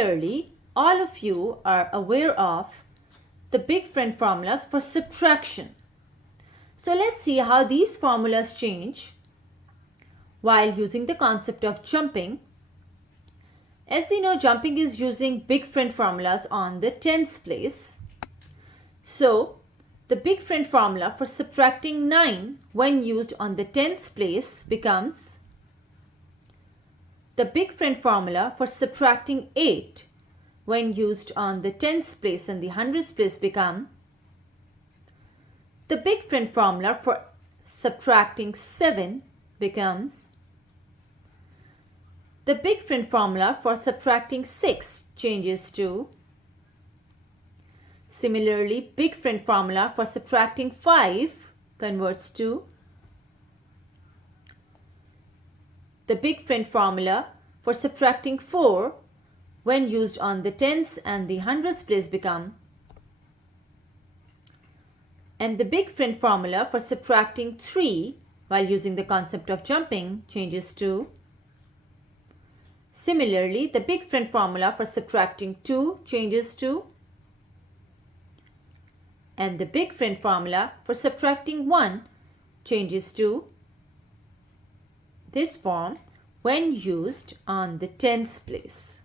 Similarly, all of you are aware of the big friend formulas for subtraction. So let's see how these formulas change while using the concept of jumping. As we know, jumping is using big friend formulas on the tens place. So the big friend formula for subtracting 9 when used on the tens place becomes the big friend formula for subtracting 8 when used on the tens place and the hundreds place become the big friend formula for subtracting 7 becomes the big friend formula for subtracting 6 changes to. Similarly, big friend formula for subtracting 5 converts to the big friend formula for subtracting 4 when used on the tens and the hundreds place become, and the big friend formula for subtracting 3 while using the concept of jumping changes to. Similarly, the big friend formula for subtracting 2 changes to, and the big friend formula for subtracting 1 changes to this form when used on the tens place.